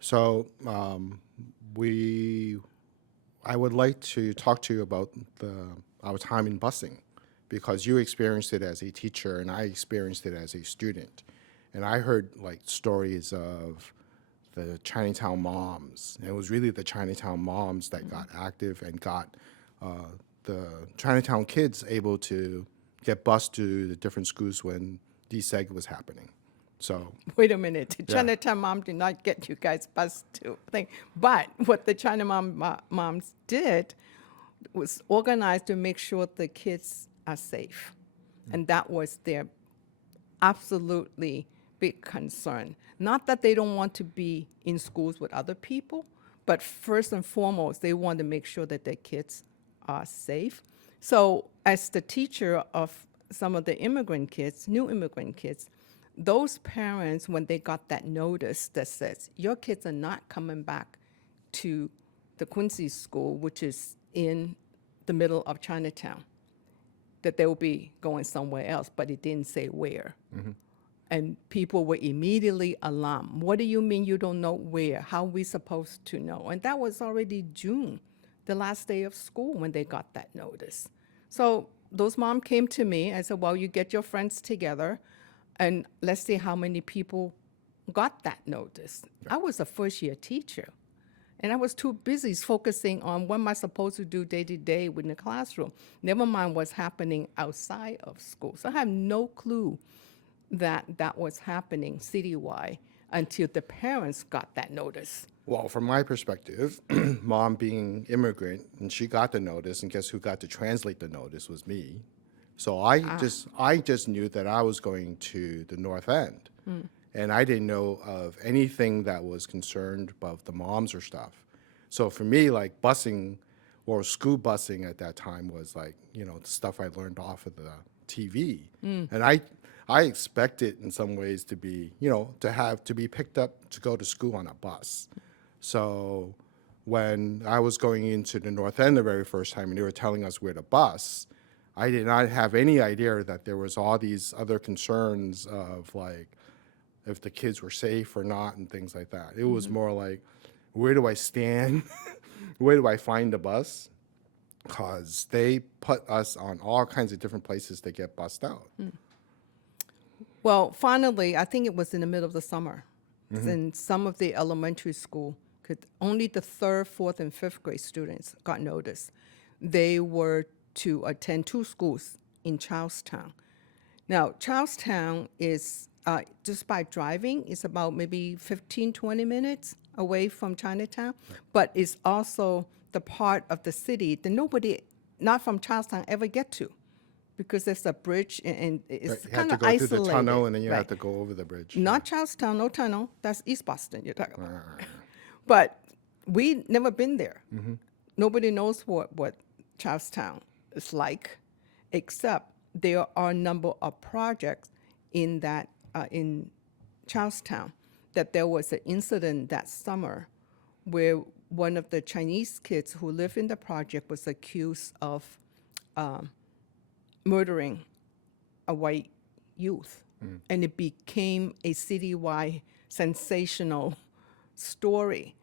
So I would like to talk to you about our time in busing, because you experienced it as a teacher and I experienced it as a student, and I heard like stories of the Chinatown moms, and it was really the Chinatown moms that got active and got the Chinatown kids able to get bused to the different schools when deseg was happening. So Wait a minute. The yeah. Chinatown mom did not get you guys bused to thing. But what the China moms did was organize to make sure the kids are safe. And that was their absolutely big concern. Not that they don't want to be in schools with other people, but first and foremost, they want to make sure that their kids are safe. So as the teacher of some of the immigrant kids, new immigrant kids, those parents, when they got that notice that says, your kids are not coming back to the Quincy school, which is in the middle of Chinatown, that they will be going somewhere else, but it didn't say where. And people were immediately alarmed. What do you mean you don't know where? How are we supposed to know? And that was already June, the last day of school, when they got that notice. So those moms came to me. I said, well, you get your friends together, and let's see how many people got that notice. I was a first-year teacher, and I was too busy focusing on what am I supposed to do day to day within the classroom, never mind what's happening outside of school. So I have no clue that that was happening citywide until the parents got that notice. Well, from my perspective, mom being immigrant, and she got the notice, and guess who got to translate the notice was me. So I just knew that I was going to the North End, and I didn't know of anything that was concerned about the moms or stuff. So for me, like busing or school busing at that time was like, the stuff I learned off of the TV, and I expected in some ways to be, to be picked up to go to school on a bus. So when I was going into the North End the very first time and they were telling us where to bus, I did not have any idea that there was all these other concerns of like if the kids were safe or not and things like that. It was more like, where do I stand? Where do I find the bus? Because they put us on all kinds of different places to get bussed out. Well, finally, I think it was in the middle of the summer. In some of the elementary school, only the third, fourth, and fifth grade students got notice. They were to attend two schools in Charlestown. Now, Charlestown is, just by driving, is about maybe 15, 20 minutes away from Chinatown, but it's also the part of the city that nobody, not from Charlestown, ever get to, because there's a bridge and it's You have kind to of go isolated. through the tunnel and then you have Right. to go over the bridge. Not Charlestown, no tunnel. That's East Boston you're talking about. But we never been there. Nobody knows what Charlestown is like, except there are a number of projects in that in Charlestown. That there was an incident that summer where one of the Chinese kids who lived in the project was accused of murdering a white youth. And it became a citywide sensational story.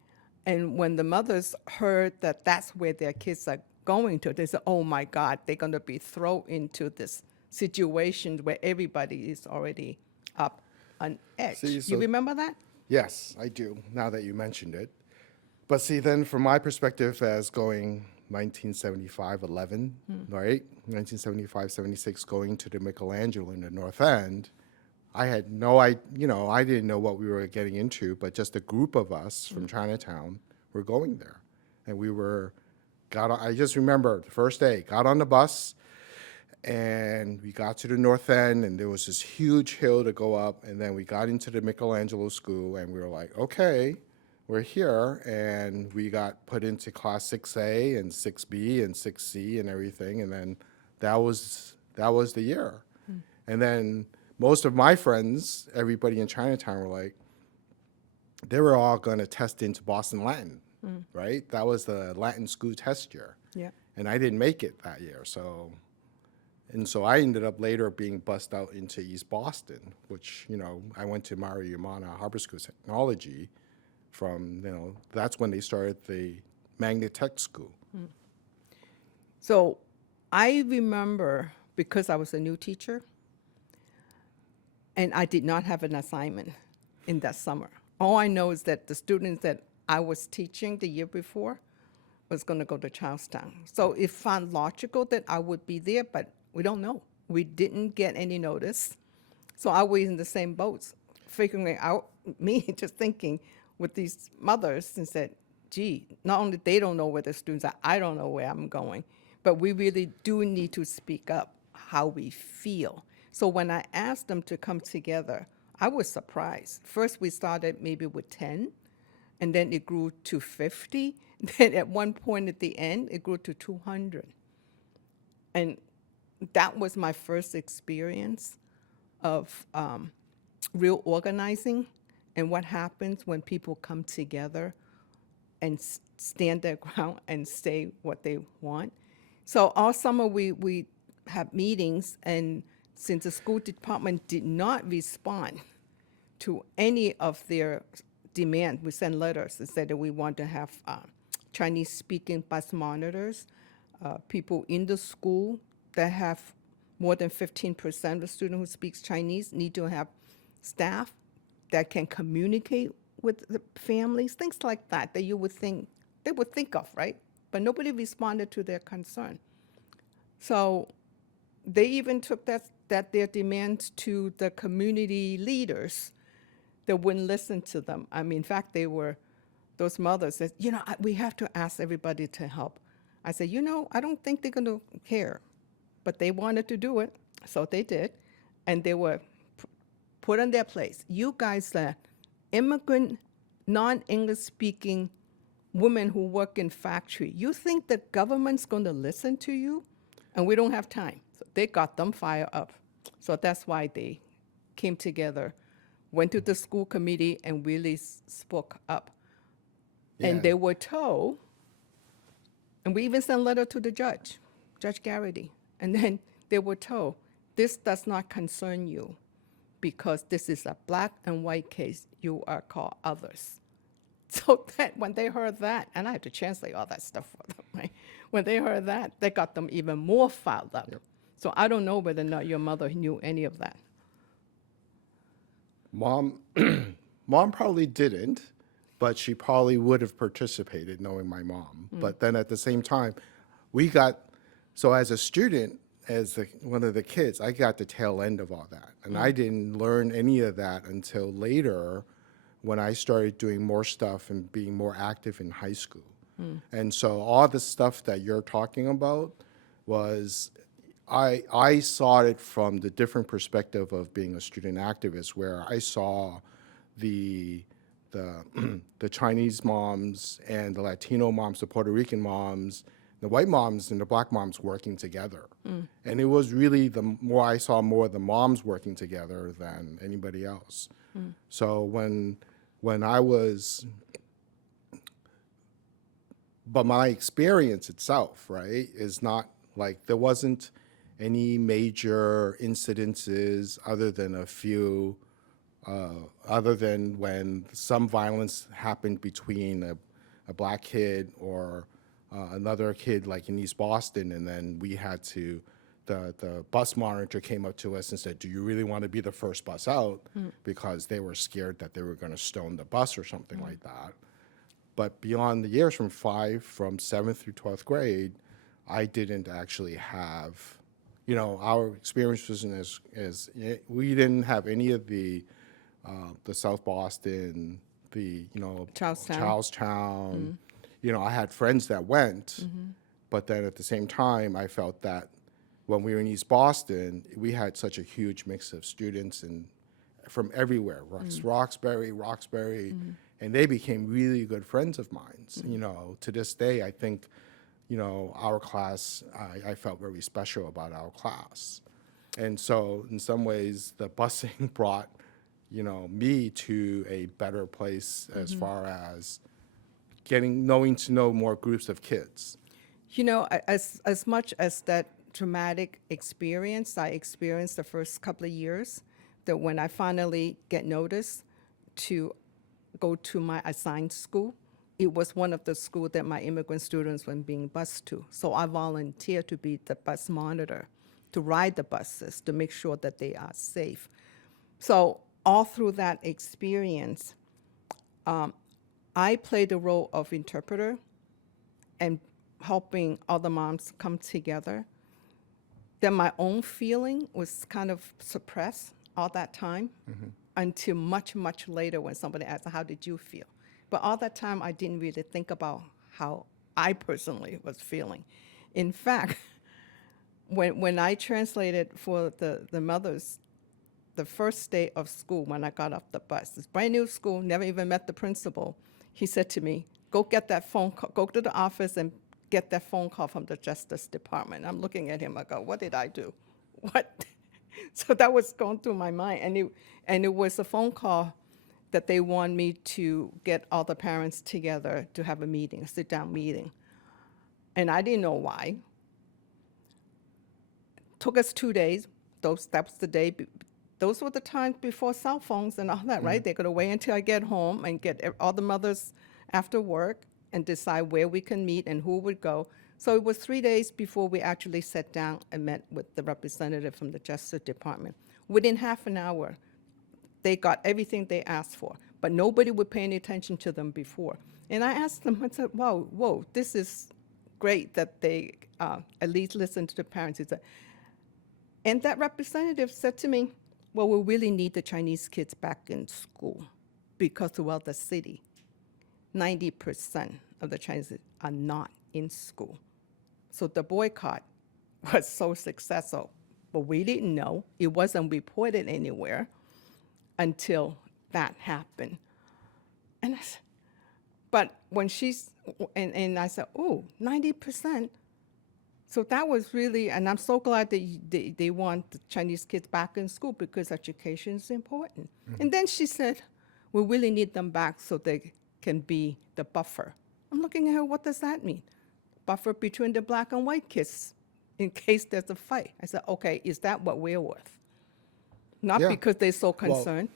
And when the mothers heard that that's where their kids are going to, they said, oh my God, they're going to be thrown into this situation where everybody is already up on edge. See, You so- remember that? Yes, I do, now that you mentioned it. But see, then from my perspective as going 1975, 11, right? 1975, 76, going to the Michelangelo in the North End, I had no idea, I didn't know what we were getting into, but just a group of us from Chinatown were going there. And I just remember the first day, got on the bus, and we got to the North End, and there was this huge hill to go up, and then we got into the Michelangelo school, and we were like, okay, we're here, and we got put into class 6A and 6B and 6C and everything, and then that was the year. And then most of my friends, everybody in Chinatown were like, they were all going to test into Boston Latin, right? That was the Latin school test year. Yeah. And I didn't make it that year, so I ended up later being bussed out into East Boston, which, I went to Mariamana Harbor School of Technology from, that's when they started the Magnet Tech School. So I remember, because I was a new teacher, and I did not have an assignment in that summer. All I know is that the students that I was teaching the year before was going to go to Charlestown. So it found logical that I would be there, but we don't know. We didn't get any notice. So I was in the same boats, figuring out, me just thinking with these mothers and said, gee, not only they don't know where the students are, I don't know where I'm going, but we really do need to speak up how we feel. So when I asked them to come together, I was surprised. First, we started maybe with 10, and then it grew to 50. Then at one point at the end, it grew to 200. And that was my first experience of real organizing and what happens when people come together and stand their ground and say what they want. So all summer we have meetings, and since the school department did not respond to any of their demands, we sent letters that said that we want to have Chinese-speaking bus monitors, people in the school that have more than 15% of the student who speaks Chinese need to have staff that can communicate with the families, things like that you would think they would think of, right? But nobody responded to their concern. So they even took that their demands to the community leaders that wouldn't listen to them. I mean, in fact, those mothers said, we have to ask everybody to help. I said, I don't think they're going to care. But they wanted to do it, so they did. And they were put in their place. You guys are immigrant, non-English speaking women who work in factory. You think the government's going to listen to you? And we don't have time. So they got them fired up. So that's why they came together, went to the school committee, and really spoke up. Yeah. And they were told, and we even sent a letter to the judge, Judge Garrity. And then they were told, this does not concern you because this is a black and white case. You are called others. So that when they heard that, and I had to translate all that stuff for them, right? When they heard that, they got them even more fired up. Yep. So I don't know whether or not your mother knew any of that. Mom probably didn't, but she probably would have participated knowing my mom. But then at the same time, so as a student, as one of the kids, I got the tail end of all that. And I didn't learn any of that until later when I started doing more stuff and being more active in high school. And so all the stuff that you're talking about was, I saw it from the different perspective of being a student activist, where I saw the Chinese moms and the Latino moms, the Puerto Rican moms, the white moms and the black moms working together. And it was really I saw more of the moms working together than anybody else. So when I was, but my experience itself, right, is not like, there wasn't any major incidences other than a few, other than when some violence happened between a black kid or another kid, like in East Boston, and then we had to, the bus monitor came up to us and said, do you really want to be the first bus out? Because they were scared that they were going to stone the bus or something like that. But beyond the years from 7th through 12th grade, I didn't actually have, our experience wasn't as we didn't have any of the South Boston, the, Charlestown. I had friends that went, but then at the same time, I felt that when we were in East Boston, we had such a huge mix of students and from everywhere, Roxbury, and they became really good friends of mine. To this day, I think, our class, I felt very special about our class. And so in some ways, the busing brought, me to a better place as far as knowing to know more groups of kids. As much as that traumatic experience I experienced the first couple of years, that when I finally get noticed to go to my assigned school. It was one of the schools that my immigrant students were being bused to. So I volunteered to be the bus monitor, to ride the buses, to make sure that they are safe. So all through that experience, I played the role of interpreter and helping other moms come together. Then my own feeling was kind of suppressed all that time until much, much later when somebody asked, how did you feel? But all that time, I didn't really think about how I personally was feeling. In fact, when I translated for the mothers, the first day of school when I got off the bus, this brand new school, never even met the principal, he said to me, go get that phone call, go to the office and get that phone call from the Justice Department. I'm looking at him, I go, what did I do? What? So that was going through my mind. And it was a phone call that they want me to get all the parents together to have a meeting, a sit-down meeting. And I didn't know why. Took us 2 days. That was the day. Those were the times before cell phones and all that, right? They're going to wait until I get home and get all the mothers after work and decide where we can meet and who would go. So it was 3 days before we actually sat down and met with the representative from the Justice Department. Within half an hour, they got everything they asked for, but nobody would pay any attention to them before. And I asked them, I said, whoa, this is great that they at least listen to the parents. And that representative said to me, well, we really need the Chinese kids back in school because throughout the city, 90% of the Chinese are not in school. So the boycott was so successful, but we didn't know. It wasn't reported anywhere until that happened. And I said, but when and I said, oh, 90%. So that was really, and I'm so glad that they want the Chinese kids back in school because education is important. And then she said, we really need them back so they can be the buffer. I'm looking at her, what does that mean? Buffer between the black and white kids in case there's a fight. I said, okay, is that what we're worth? Not Yeah. because they're so concerned.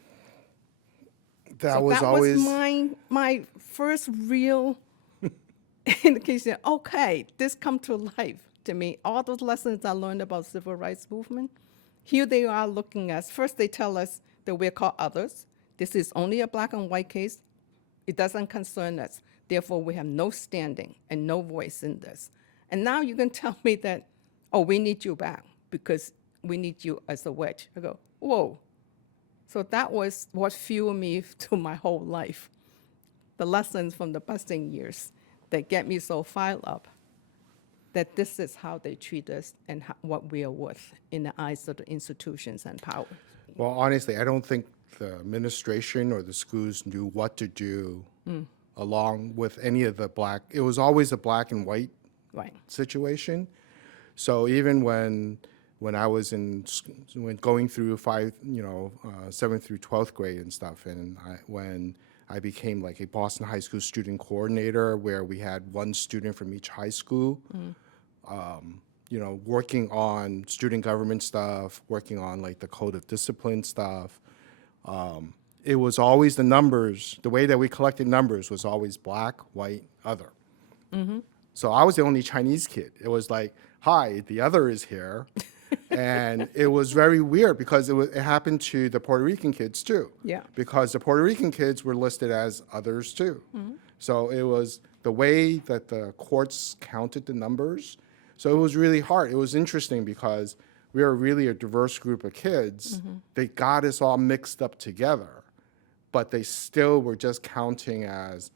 That was always my first real indication. Okay, this come to life to me. All those lessons I learned about civil rights movement, here they are looking at us. First, they tell us that we're called others. This is only a black and white case. It doesn't concern us. Therefore, we have no standing and no voice in this. And now you can tell me that, oh, we need you back because we need you as a wedge. I go, whoa. So that was what fueled me to my whole life. The lessons from the busing years that get me so fired up that this is how they treat us and what we are worth in the eyes of the institutions and power. Well, honestly, I don't think the administration or the schools knew what to do along with any of the black. It was always a black and white Right. situation. So even when I was when going through 7th through 12th grade and stuff, and when I became like a Boston High School student coordinator, where we had one student from each high school, working on student government stuff, working on like the code of discipline stuff. It was always the numbers. The way that we collected numbers was always black, white, other. So I was the only Chinese kid. It was like, hi, the other is here. And it was very weird because it happened to the Puerto Rican kids too. Yeah. Because the Puerto Rican kids were listed as others too. So it was the way that the courts counted the numbers. So it was really hard. It was interesting because we were really a diverse group of kids. They got us all mixed up together, but they still were just counting as,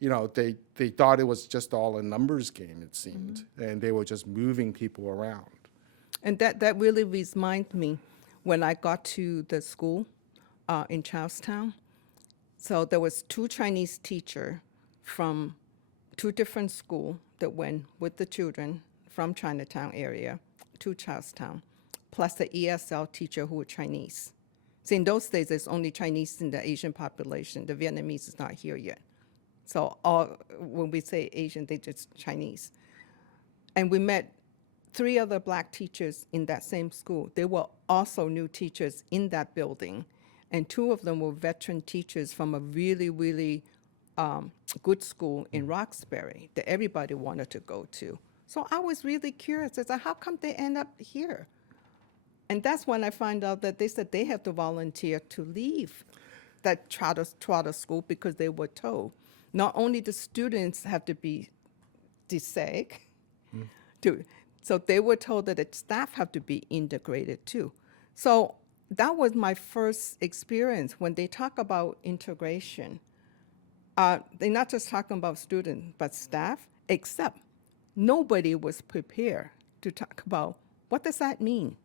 they thought it was just all a numbers game, it seemed. And they were just moving people around. And that really reminds me when I got to the school in Charlestown. So there was 2 Chinese teachers from 2 different schools that went with the children from Chinatown area to Charlestown, plus the ESL teacher who were Chinese. So in those days, there's only Chinese in the Asian population. The Vietnamese is not here yet. So when we say Asian, they're just Chinese. And we met 3 other black teachers in that same school. They were also new teachers in that building. and 2 of them were veteran teachers from a really, really good school in Roxbury that everybody wanted to go to. So I was really curious as to how come they end up here? And that's when I find out that they said they have to volunteer to leave that charter school because they were told not only the students have to be deseg, so they were told that the staff have to be integrated too. So that was my first experience when they talk about integration. They're not just talking about students, but staff, except nobody was prepared to talk about what does that mean?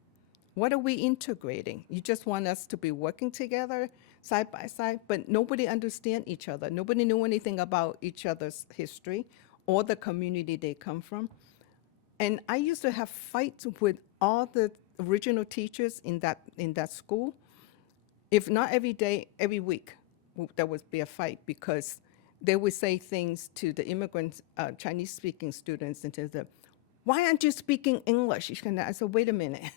What are we integrating? You just want us to be working together side by side, but nobody understand each other. Nobody knew anything about each other's history or the community they come from. And I used to have fights with all the original teachers in that school. If not every day, every week, there would be a fight because they would say things to the immigrant Chinese-speaking students and to them, why aren't you speaking English? I said, wait a minute.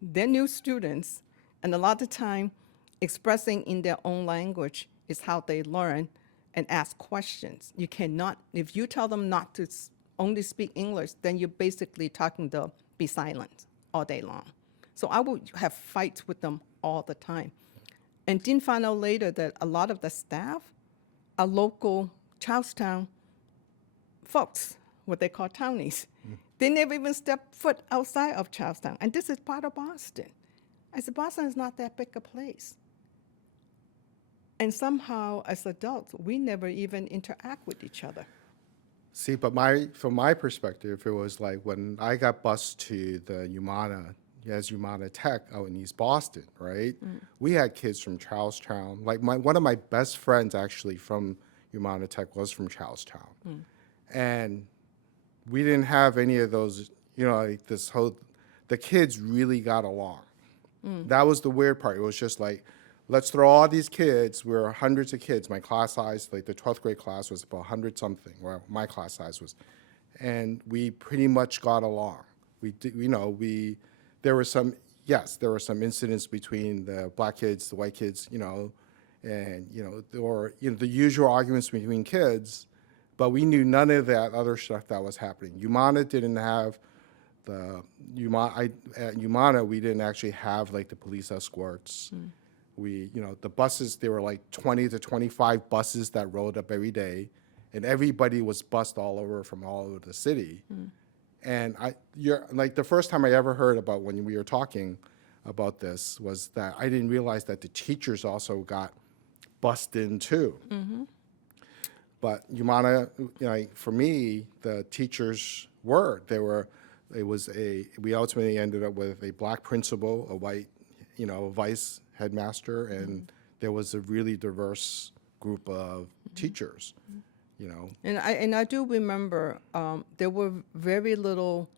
They're new students, and a lot of time expressing in their own language is how they learn and ask questions. You cannot, if you tell them not to only speak English, then you're basically talking to be silent all day long. So I would have fights with them all the time. And didn't find out later that a lot of the staff are local Charlestown folks, what they call townies. They never even stepped foot outside of Charlestown. And this is part of Boston. I said, Boston is not that big a place. And somehow, as adults, we never even interact with each other. See, but from my perspective, it was like when I got bused to the Umana Tech out in East Boston, right? We had kids from Charlestown. Like one of my best friends actually from Umana Tech was from Charlestown. And we didn't have any of those, like the kids really got along. That was the weird part. It was just like, let's throw all these kids. We were hundreds of kids. My class size, like the 12th grade class was about 100 something, where my class size was. And we pretty much got along. We did, there were some incidents between the black kids, the white kids, and, the usual arguments between kids, but we knew none of that other stuff that was happening. Umana didn't have at Umana, we didn't actually have like the police escorts. We, the buses, there were like 20 to 25 buses that rode up every day, and everybody was bussed all over from all over the city. And you're like the first time I ever heard about when we were talking about this was that I didn't realize that the teachers also got bussed in too. But Umana, for me, the teachers we ultimately ended up with a black principal, a white, vice headmaster, and there was a really diverse group of teachers, And I do remember there were very little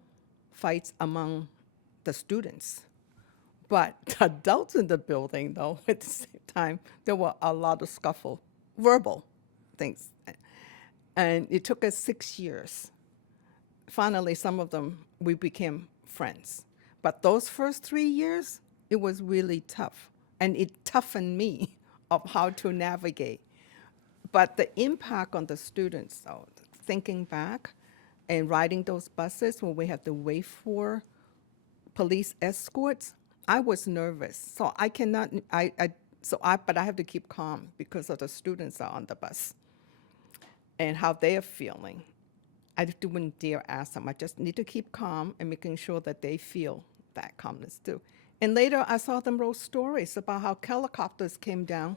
fights among the students. But the adults in the building, though, at the same time, there were a lot of scuffle, verbal things. And it took us 6 years. Finally, some of them, we became friends. But those first 3 years, it was really tough. And it toughened me of how to navigate. But the impact on the students, though, thinking back and riding those buses when we had to wait for police escorts, I was nervous. So I cannot, but I have to keep calm because of the students are on the bus and how they are feeling. I wouldn't dare ask them. I just need to keep calm and making sure that they feel that calmness too. And later I saw them wrote stories about how helicopters came down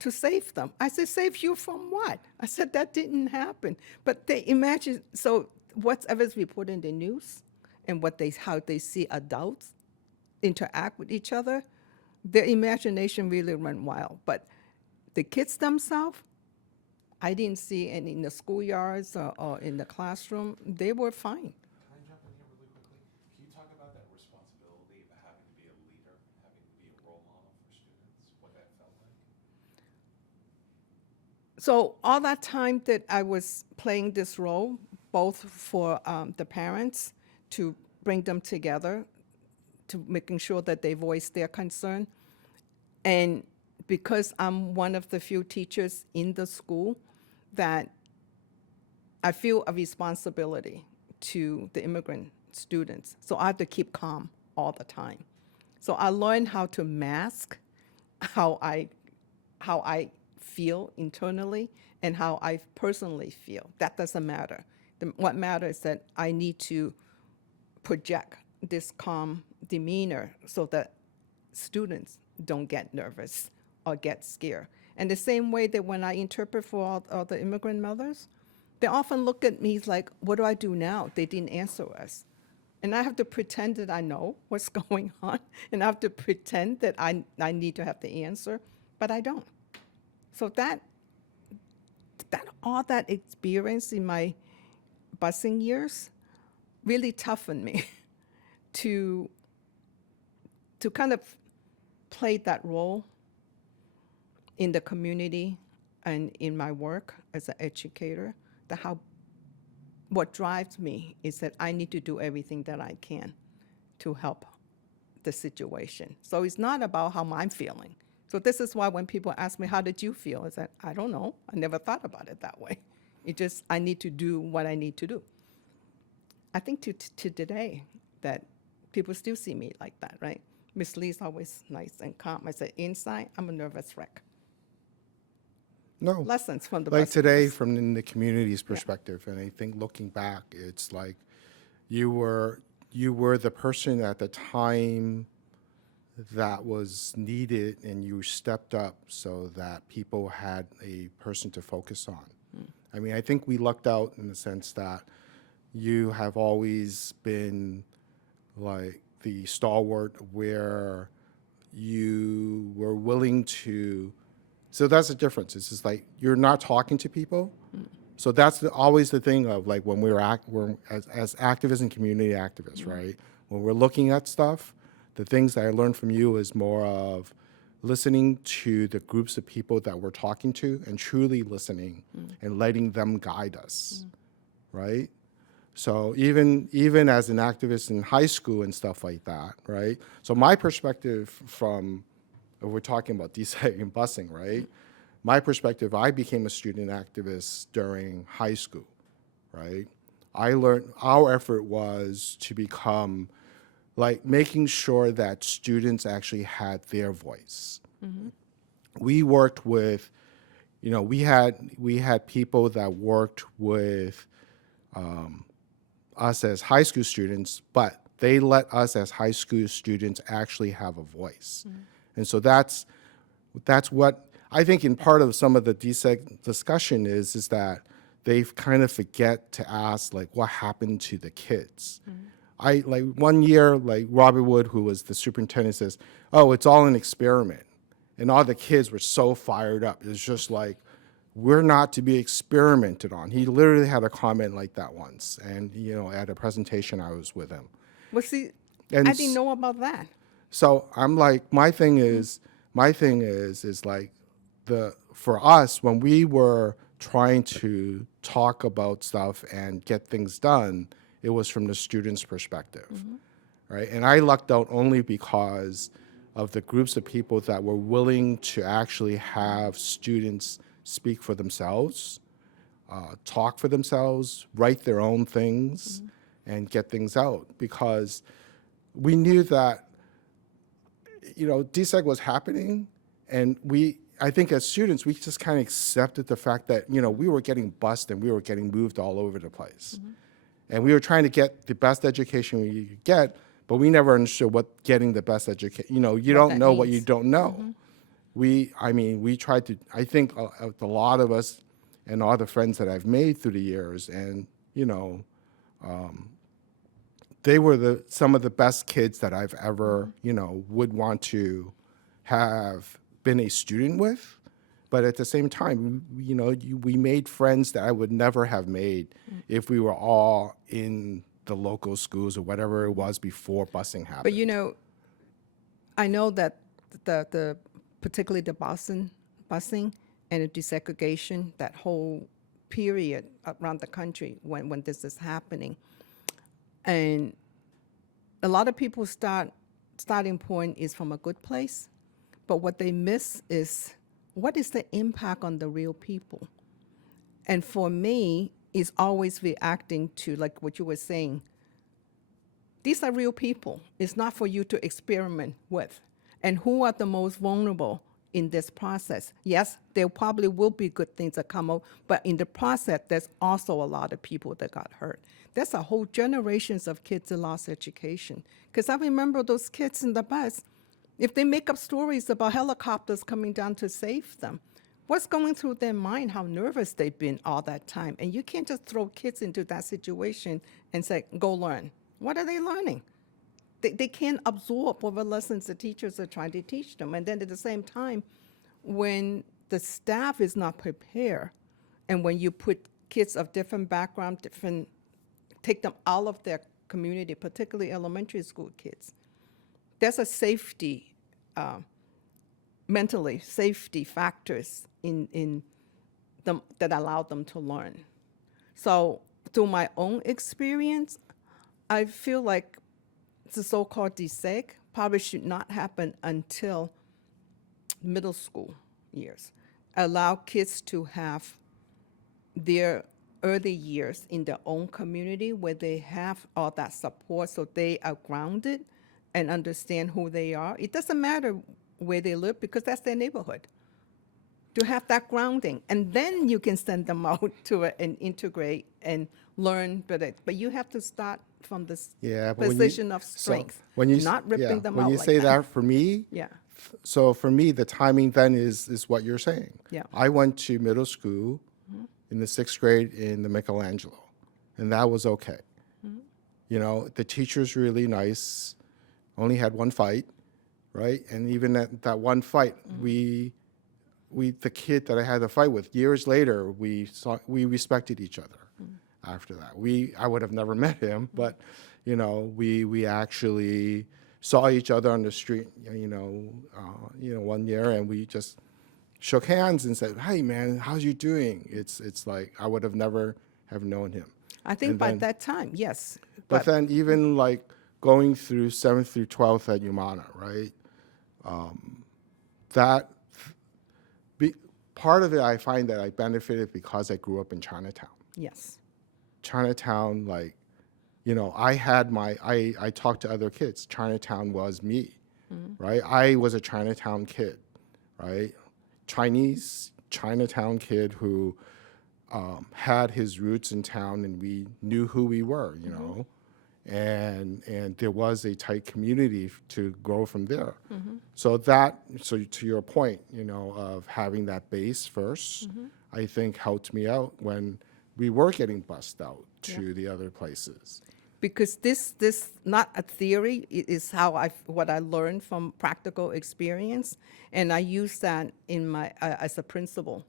to save them. I said, save you from what? I said, that didn't happen. But they imagine, so whatever's reported in the news and how they see adults interact with each other, their imagination really went wild. But the kids themselves, I didn't see any in the schoolyards or in the classroom. They were fine. Can I jump in here really quickly? Can you talk about that responsibility of having to be a leader, having to be a role model for students, what that felt like? So all that time that I was playing this role, both for the parents to bring them together, to making sure that they voice their concern, and because I'm one of the few teachers in the school, that I feel a responsibility to the immigrant students. So I have to keep calm all the time. So I learned how to mask how I feel internally and how I personally feel. That doesn't matter. What matters is that I need to project this calm demeanor so that students don't get nervous or get scared. And the same way that when I interpret for all the immigrant mothers, they often look at me like, what do I do now? They didn't answer us. And I have to pretend that I know what's going on, and I have to pretend that I need to have the answer, but I don't. So all that experience in my busing years really toughened me to kind of play that role in the community and in my work as an educator. What drives me is that I need to do everything that I can to help the situation. So it's not about how I'm feeling. So this is why when people ask me, how did you feel? I said, I don't know. I never thought about it that way. I need to do what I need to do. I think to today that people still see me like that, right? Miss Lee's always nice and calm. I said, inside, I'm a nervous wreck. No. Lessons from the Like bus today, years. from in the community's perspective, and I think looking back, it's like you were the person at the time that was needed, and you stepped up so that people had a person to focus on. I mean, I think we lucked out in the sense that you have always been like the stalwart where you were willing to. So that's the difference. It's just like you're not talking to people. So that's always the thing of like when we're as activists and community activists, right? When we're looking at stuff, the things that I learned from you is more of listening to the groups of people that we're talking to and truly listening and letting them guide us, right? So even as an activist in high school and stuff like that, right? So my perspective from, if we're talking about desegregation and busing, right? My perspective, I became a student activist during high school, right? I learned, our effort was to become, like making sure that students actually had their voice. We worked with, we had people that worked with us as high school students, but they let us as high school students actually have a voice. And so that's what I think in part of some of the DSEG discussion is that they kind of forget to ask like what happened to the kids. I like one year, like Robert Wood, who was the superintendent, says, "Oh, it's all an experiment," and all the kids were so fired up. It's just like, we're not to be experimented on. He literally had a comment like that once, and at a presentation I was with him. Well, see, And I didn't know about that. So I'm like, my thing is like for us, when we were trying to talk about stuff and get things done, it was from the student's perspective, right? And I lucked out only because of the groups of people that were willing to actually have students speak for themselves, talk for themselves, write their own things, and get things out. Because we knew that DSEG was happening, and I think as students, we just kind of accepted the fact that, we were getting bused and we were getting moved all over the place. And we were trying to get the best education we could get, but we never understood what getting the best education, you don't know what you don't know. We tried to, I think a lot of us and all the friends that I've made through the years, and, they were some of the best kids that I've ever, would want to have been a student with. But at the same time, we made friends that I would never have made if we were all in the local schools or whatever it was before busing happened. But I know that the particularly the Boston busing and the desegregation, that whole period around the country when this is happening. And a lot of people starting point is from a good place, but what they miss is what is the impact on the real people? And for me, it's always reacting to, like what you were saying, these are real people. It's not for you to experiment with. And who are the most vulnerable in this process? Yes, there probably will be good things that come out, but in the process, there's also a lot of people that got hurt. There's a whole generations of kids that lost education. Because I remember those kids in the bus, if they make up stories about helicopters coming down to save them, what's going through their mind, how nervous they've been all that time. And you can't just throw kids into that situation and say, go learn. What are they learning? They can't absorb whatever lessons the teachers are trying to teach them. And then at the same time, when the staff is not prepared, and when you put kids of different background, take them out of their community, particularly elementary school kids, there's a safety, mentally, safety factors in them that allow them to learn. So through my own experience, I feel like the so-called DSEG probably should not happen until middle school years. Allow kids to have their early years in their own community where they have all that support so they are grounded and understand who they are. It doesn't matter where they live because that's their neighborhood. To have that grounding, and then you can send them out to it and integrate and learn. But you have to start from this Yeah, but when you- position of so strength, when you not ripping them out when you like say that. that for me, Yeah, so for me, the timing then is what you're saying. Yeah. I went to middle school in the 6th grade in the Michelangelo, and that was okay. You know, the teacher's really nice, only had one fight, right? And even that one fight, we the kid that I had the fight with, years later, we respected each other after that. I would have never met him, but, you know, we actually saw each other on the street, one year, and we just shook hands and said, "Hey, man, how's you doing?" It's like I would have never have known him. I think And by then- that time, yes. But then even like going through 7th through 12th at Umana, right? Part of it, I find that I benefited because I grew up in Chinatown. Yes. Chinatown, like, you know, I talked to other kids. Chinatown was me, right? I was a Chinatown kid, right? Chinese Chinatown kid who had his roots in town, and we knew who we were, you know, and there was a tight community to grow from there. So to your point, you know, of having that base first, I think helped me out when we were getting bussed out to the other places. Because this not a theory, it is what I learned from practical experience, and I use that in my as a principal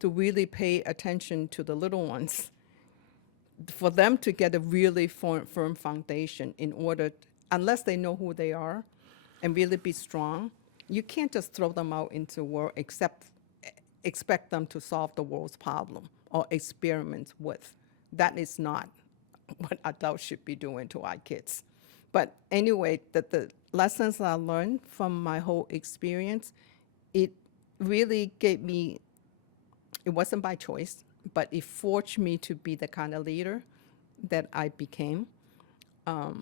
to really pay attention to the little ones, for them to get a really firm foundation in order, unless they know who they are and really be strong, you can't just throw them out into the world expect them to solve the world's problem or experiment with. That is not what adults should be doing to our kids. But anyway, the lessons I learned from my whole experience, it really gave me, it wasn't by choice, but it forged me to be the kind of leader that I became. I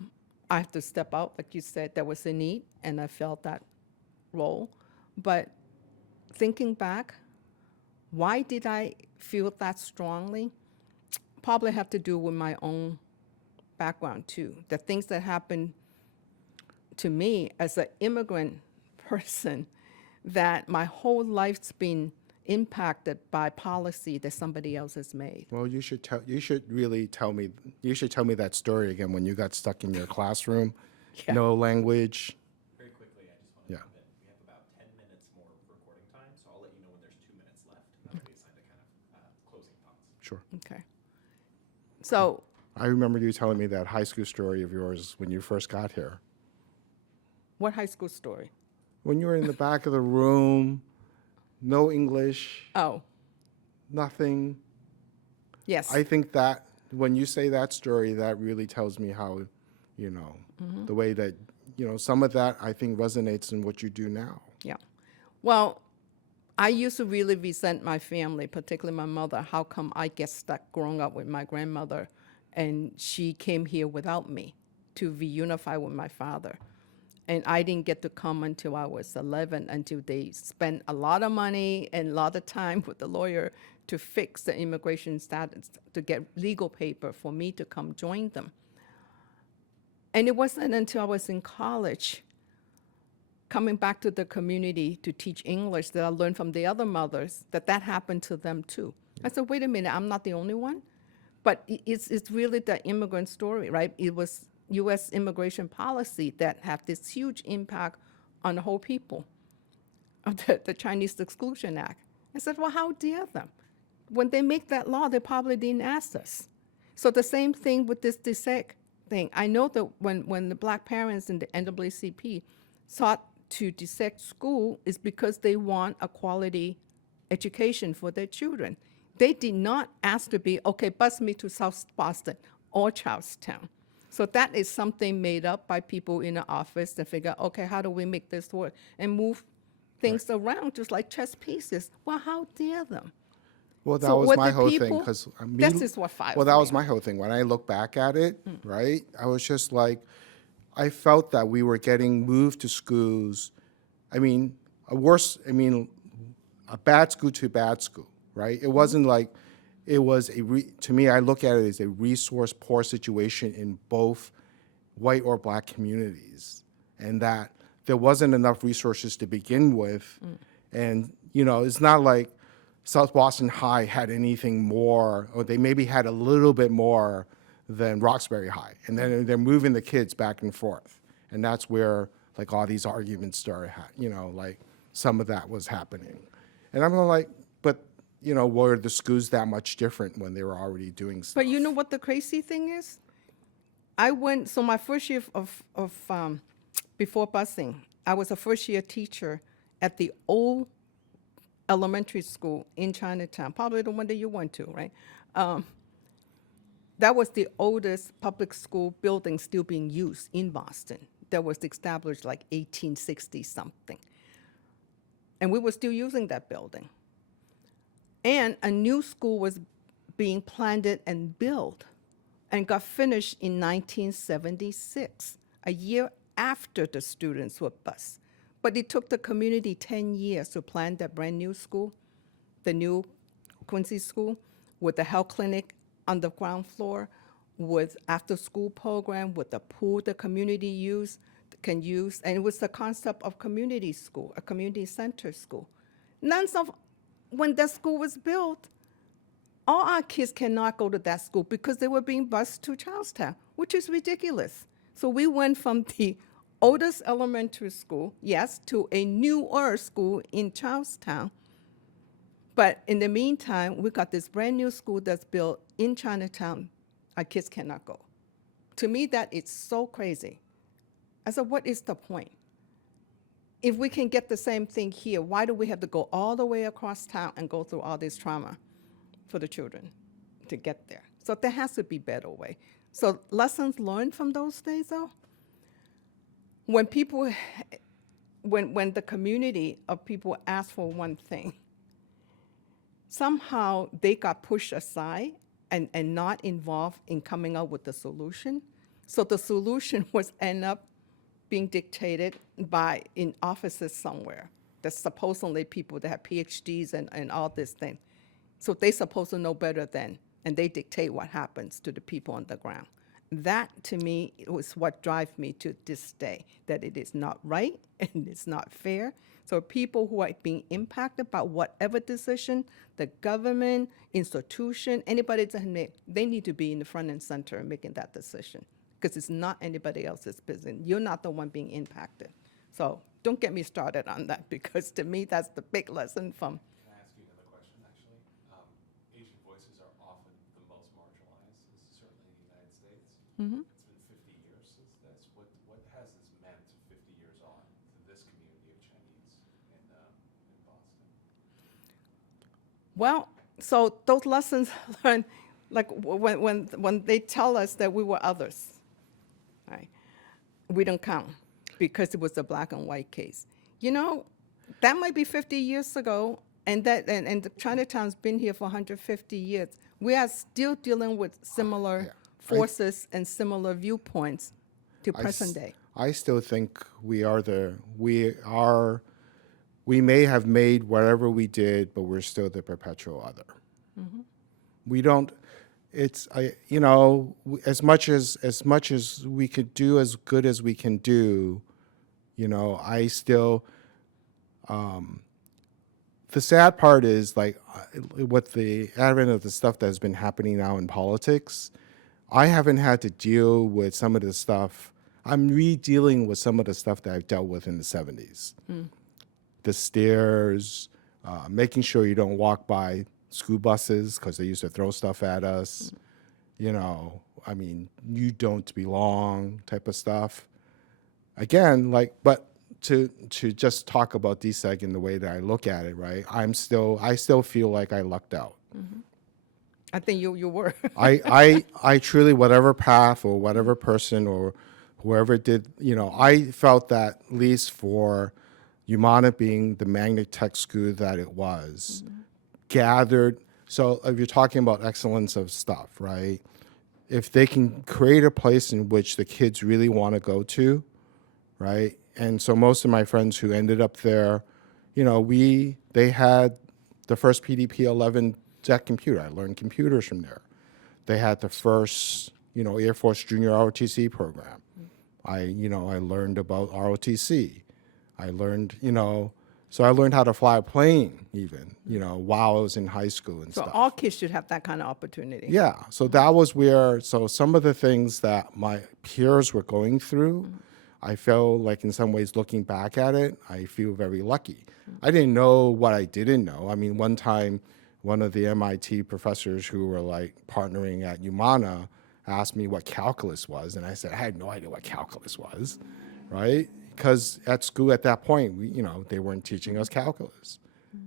have to step out, like you said, there was a need, and I felt that role. But thinking back, why did I feel that strongly? Probably have to do with my own background too. The things that happened to me as an immigrant person, that my whole life's been impacted by policy that somebody else has made. Well, you should really tell me that story again when you got stuck in your classroom, Yeah. no language. Very quickly, I just want to Yeah. note that we have about 10 minutes more of recording time, so I'll let you know when there's 2 minutes left, and that'll be assigned to kind of closing thoughts. Sure. Okay. So, I remember you telling me that high school story of yours when you first got here. what high school story? When you were in the back of the room, no English, Oh, nothing. yes. I think that when you say that story, that really tells me how, you know, the way that, you know, some of that I think resonates in what you do now. Yeah. Well, I used to really resent my family, particularly my mother. How come I get stuck growing up with my grandmother and she came here without me to reunify with my father? And I didn't get to come until I was 11, until they spent a lot of money and a lot of time with the lawyer to fix the immigration status, to get legal paper for me to come join them. And it wasn't until I was in college, coming back to the community to teach English, that I learned from the other mothers that that happened to them too. I said, wait a minute, I'm not the only one. But it's really the immigrant story, right? It was U.S. immigration policy that had this huge impact on the whole people, of the Chinese Exclusion Act. I said, well, how dare them? When they make that law, they probably didn't ask us. So the same thing with this DSEC thing. I know that when the black parents in the NAACP sought to desect school is because they want a quality education for their children. They did not ask to be, okay, bus me to South Boston or Charlestown. So that is something made up by people in the office to figure out, okay, how do we make this work? And move things around just like chess pieces. Well, how dare them? Well, that So was what my the whole thing, people- because This is what files well, that me was up. my whole thing. When I look back at it, right, I was just like, I felt that we were getting moved to schools. I mean, a bad school to bad school, right? It wasn't like, it was to me, I look at it as a resource poor situation in both white or black communities, and that there wasn't enough resources to begin with. And, it's not like South Boston High had anything more, or they maybe had a little bit more than Roxbury High. And then they're moving the kids back and forth. And that's where like all these arguments started, like some of that was happening. And I'm like, but, were the schools that much different when they were already doing stuff? But you know what the crazy thing is? So my first year before busing, I was a first year teacher at the old elementary school in Chinatown, probably the one that you went to, right? That was the oldest public school building still being used in Boston. That was established like 1860 something. And we were still using that building. And a new school was being planted and built and got finished in 1976, a year after the students were bused. But it took the community 10 years to plan that brand new school, the new Quincy School, with the health clinic on the ground floor, with after-school program, with the pool the community can use, and it was the concept of community school, a community center school. When that school was built, all our kids cannot go to that school because they were being bused to Charlestown, which is ridiculous. So we went from the oldest elementary school, yes, to a newer school in Charlestown. But in the meantime, we got this brand new school that's built in Chinatown. Our kids cannot go. To me, that is so crazy. I said, what is the point? If we can get the same thing here, why do we have to go all the way across town and go through all this trauma for the children to get there? So there has to be a better way. So lessons learned from those days, though, when the community of people ask for one thing, somehow they got pushed aside and not involved in coming up with the solution. So the solution was end up being dictated in offices somewhere. That's supposedly people that have PhDs and all this thing. So they supposed to know better than, and they dictate what happens to the people on the ground. That, to me, was what drives me to this day, that it is not right and it's not fair. So people who are being impacted by whatever decision, the government, institution, anybody that make, they need to be in the front and center making that decision, because it's not anybody else's business. You're not the one being impacted. So don't get me started on that, because to me, that's the big lesson from. Can I ask you another question, actually? Asian voices are often the most marginalized, certainly in the United States. Mhm. It's been 50 years since this. What has this meant 50 years on to this community of Chinese in Boston? Well, so those lessons learned, like when they tell us that we were others, right? We don't count because it was a black and white case. that might be 50 years ago, and the Chinatown's been here for 150 years. We are still dealing with similar Yeah. forces and similar viewpoints to I present s- day. I still think we may have made whatever we did, but we're still the perpetual other. We don't. It's as much as we could do, as good as we can do. I still. The sad part is with the advent of the stuff that's been happening now in politics, I haven't had to deal with some of the stuff. I'm re-dealing with some of the stuff that I've dealt with in the 70s. The stairs, making sure you don't walk by school buses because they used to throw stuff at us. You don't belong type of stuff. Again, but to just talk about DSEG in the way that I look at it, right? I still feel like I lucked out. I think you were. I truly, whatever path or whatever person or whoever did, I felt that at least for Umana being the magnet tech school that it was, gathered. So if you're talking about excellence of stuff, right? If they can create a place in which the kids really want to go to, right? And so most of my friends who ended up there, they had the first PDP-11 Jet computer. I learned computers from there. They had the first, Air Force Junior ROTC program. I learned about ROTC. I learned, so I learned how to fly a plane even, while I was in high school and So stuff. all kids should have that kind of opportunity. Yeah, so that was where, so some of the things that my peers were going through, I feel like in some ways looking back at it, I feel very lucky. I didn't know what I didn't know. I mean, one time, one of the MIT professors who were partnering at Umana asked me what calculus was, and I said, I had no idea what calculus was, right? Because at school at that point, they weren't teaching us calculus.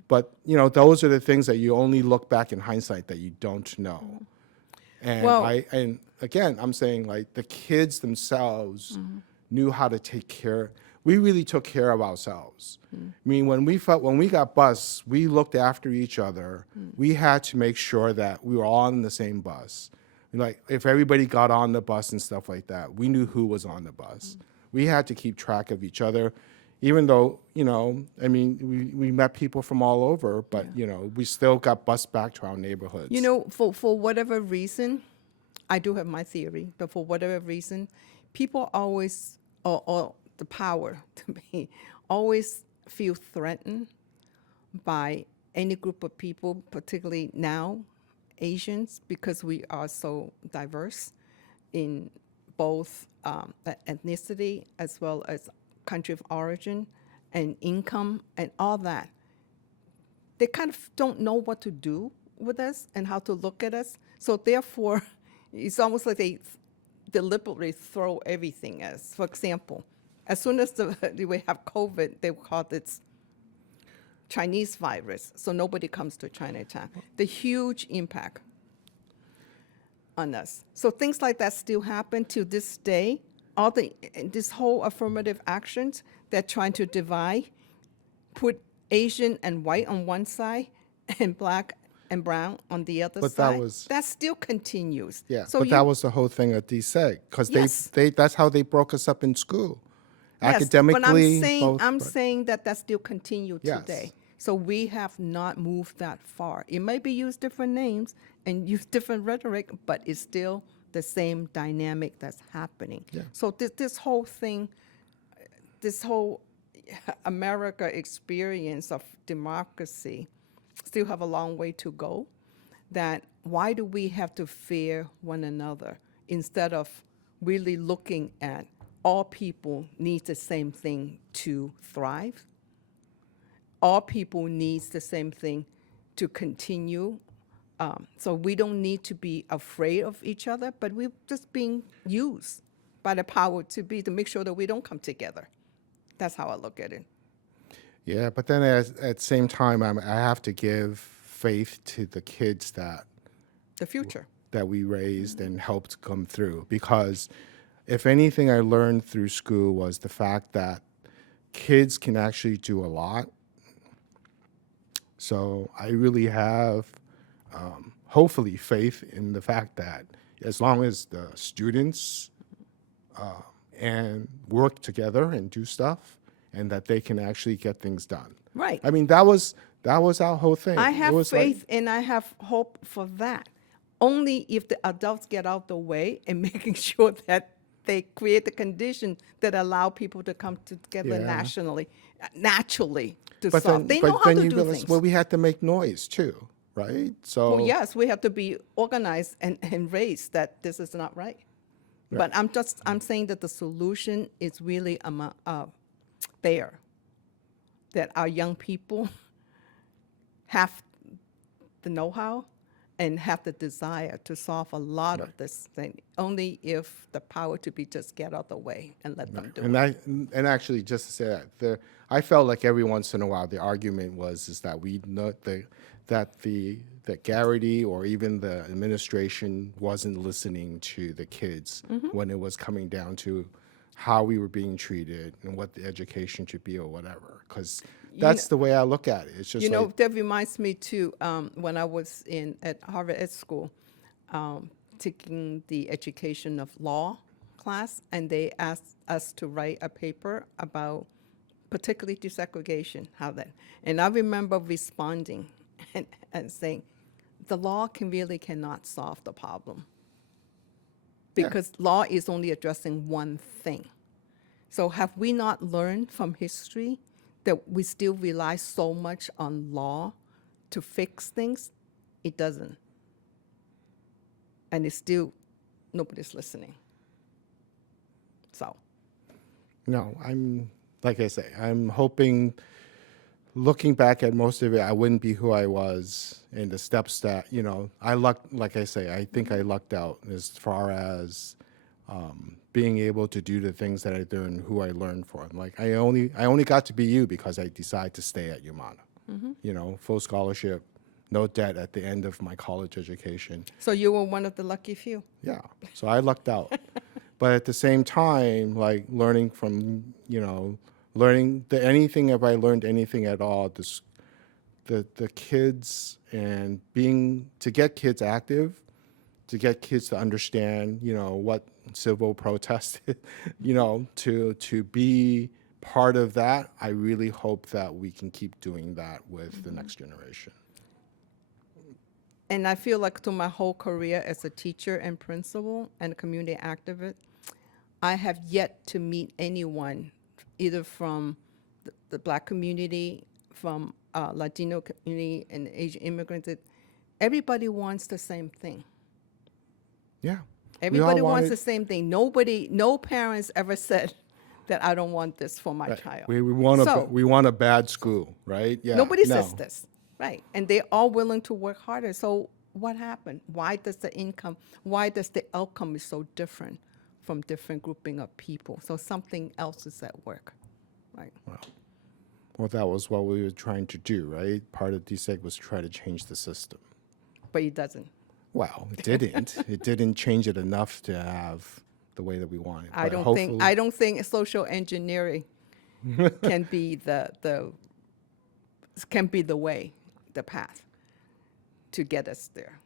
But, those are the things that you only look back in hindsight that you don't know. And Well- and again, I'm saying the kids themselves knew how to take care. We really took care of ourselves. I mean, when we got bused, we looked after each other. We had to make sure that we were all on the same bus. If everybody got on the bus and stuff like that, we knew who was on the bus. We had to keep track of each other, even though, we met people from all over, but, we still got bused back to our neighborhoods. For whatever reason, I do have my theory, but for whatever reason, people always, or the power to me, always feel threatened by any group of people, particularly now, Asians, because we are so diverse in both ethnicity as well as country of origin and income and all that. They kind of don't know what to do with us and how to look at us. So therefore, it's almost like they deliberately throw everything at us. For example, as soon as we have COVID, they call it Chinese virus, so nobody comes to Chinatown. The huge impact on us. So things like that still happen to this day. This whole affirmative actions, they're trying to divide, put Asian and white on one side and black and brown on the other But side. That still continues. Yeah, So but that was the whole thing at DSEG, because Yes. that's how they broke us up in school. Yes, Academically, but I'm both, saying that still continues Yes. today. So we have not moved that far. It may be used different names and use different rhetoric, but it's still the same dynamic that's happening. Yeah. So this whole thing, this whole America experience of democracy still have a long way to go. That why do we have to fear one another instead of really looking at all people need the same thing to thrive? All people needs the same thing to continue. So we don't need to be afraid of each other, but we're just being used by the power to make sure that we don't come together. That's how I look at it. Yeah, but then at the same time, I have to give faith to the kids that The future. we raised and helped come through. Because if anything I learned through school was the fact that kids can actually do a lot So I really have, hopefully, faith in the fact that as long as the students and work together and do stuff, and that they can actually get things done. Right. I mean, that was our whole thing. I It have was like- faith and I have hope for that. Only if the adults get out the way and making sure that they create the condition that allow people to come together Yeah. naturally to but solve. then, They but know how then to you do realize, things. well, we had to make noise too, right? So Well, yes, we have to be organized and raised that this is not right. But I'm saying that the solution is really there, that our young people have the know-how and have the desire to solve a lot of this thing, only if the power to be just get out the way and let them do it. and actually, just to say that, I felt like every once in a while the argument is that we know that Garrity or even the administration wasn't listening to the kids when it was coming down to how we were being treated and what the education should be or whatever. Because that's the way I look at it. It's just You know, like, that reminds me too, when I was at Harvard Ed School, taking the education of law class, and they asked us to write a paper about particularly desegregation, how that, and I remember responding and saying, the law cannot solve the problem because law is only addressing one thing. So have we not learned from history that we still rely so much on law to fix things? It doesn't. And it's still, nobody's listening. So. no, like I say, I'm hoping, looking back at most of it, I wouldn't be who I was, and the steps that, like I say, I think I lucked out as far as being able to do the things that I do and who I learned from. Like I only got to be you because I decided to stay at UMANA. Full scholarship, no debt at the end of my college education. So you were one of the lucky few. Yeah, so I lucked out. But at the same time, like learning from, anything, if I learned anything at all, the kids and to get kids active, to get kids to understand, what civil protest, to be part of that, I really hope that we can keep doing that with the next generation. And I feel like through my whole career as a teacher and principal and community activist, I have yet to meet anyone, either from the Black community, from Latino community, and Asian immigrants. That everybody wants the same thing. Yeah. Everybody wants the same thing. No parents ever said that I don't want this for my child. We want So- we want a bad school, right? Yeah. Nobody no. says this, right? And they're all willing to work harder. So what happened? Why does the outcome is so different from different grouping of people? So something else is at work, right? Well, that was what we were trying to do, right? Part of DSEG was try to change the system. But it doesn't. Well, it didn't. It didn't change it enough to have the way that we wanted. I But don't think social engineering can be the way, the path to get us there.